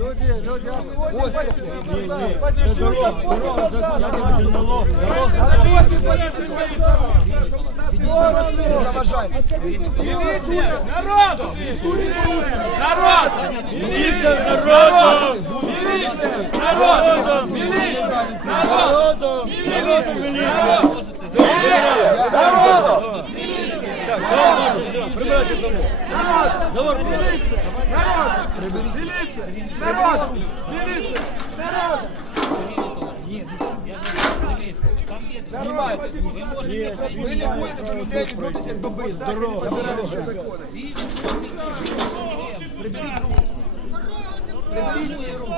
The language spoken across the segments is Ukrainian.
Не заважай. Народу! Народ! Міліція! Народу! Міліція! Народ! Міліція! Народу! Міліція! Народу! Прибирайте замок. Замок прибирайте. Народ! Міліція! Народ! Знімайте. Ви не будете до людей відноситися як до що закони. Приберіть руки. Приберіть свої руки.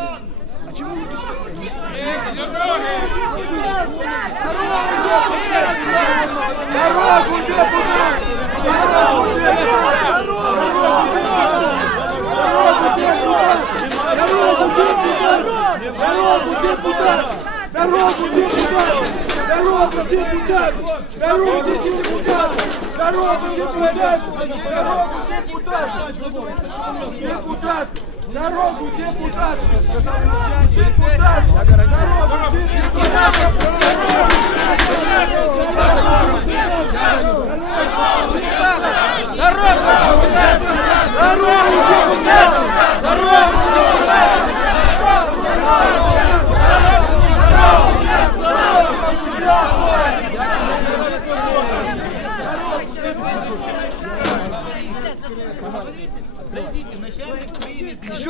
А чому ви тут Дорогу депутат! Дорогу депутат! Дорогу депутат! Дорогу депутат! Дорогу депутат! Депутат! Дорогу депутат! Депутат! Дорогу депутат! Дорогу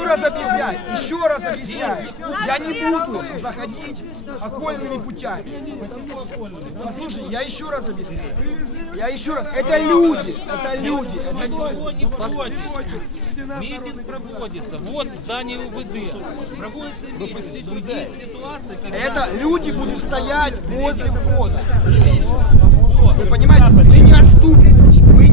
Еще раз объясняю, еще раз объясняю. Я не буду заходить окольными путями. Послушай, я еще раз объясняю. Я еще раз. Это люди, это люди, это люди. проводится. Митинг проводится. Вот здание УВД. Проводится митинг. Другие ситуации, когда... Это люди будут стоять возле входа. Вы понимаете, вы не отступники, вы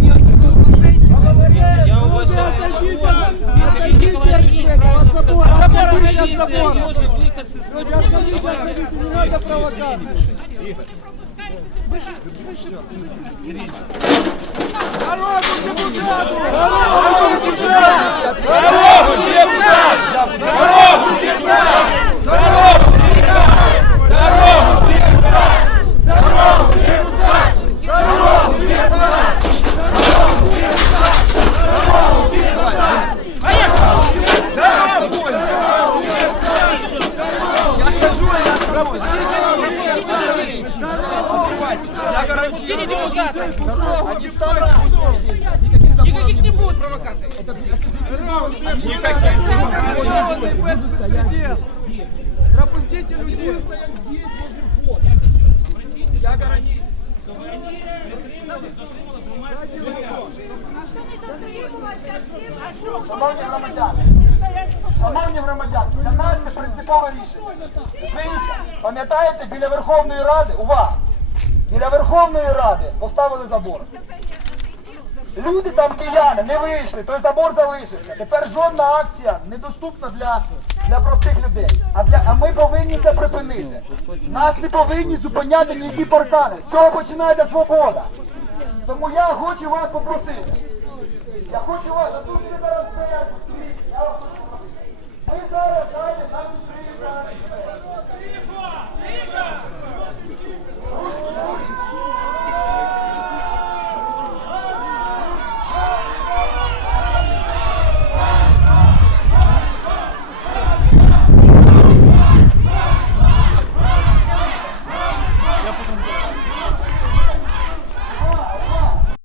истории. Давай. Дорогу депутату! Дорогу депутату! Дорогу депутату! Дорогу депутату! Я скажу, я скажу. Я депутата. Они ставят здесь. Никаких заборов Никаких не будет провокаций. Пропустите людей! Я гарантирую. Шановні громадяни, шановні громадяни, для нас це принципове рішення. Дивіться, пам'ятаєте, біля Верховної Ради, увага, Верховної Ради поставили забор. Люди там кияни не вийшли, той забор залишився. Тепер жодна акція недоступна для, для простих людей. А, для, а ми повинні це припинити. Нас не повинні зупиняти ніякі паркани. З цього починається свобода. Тому я хочу вас попросити. Я хочу вас, ви зараз стоять.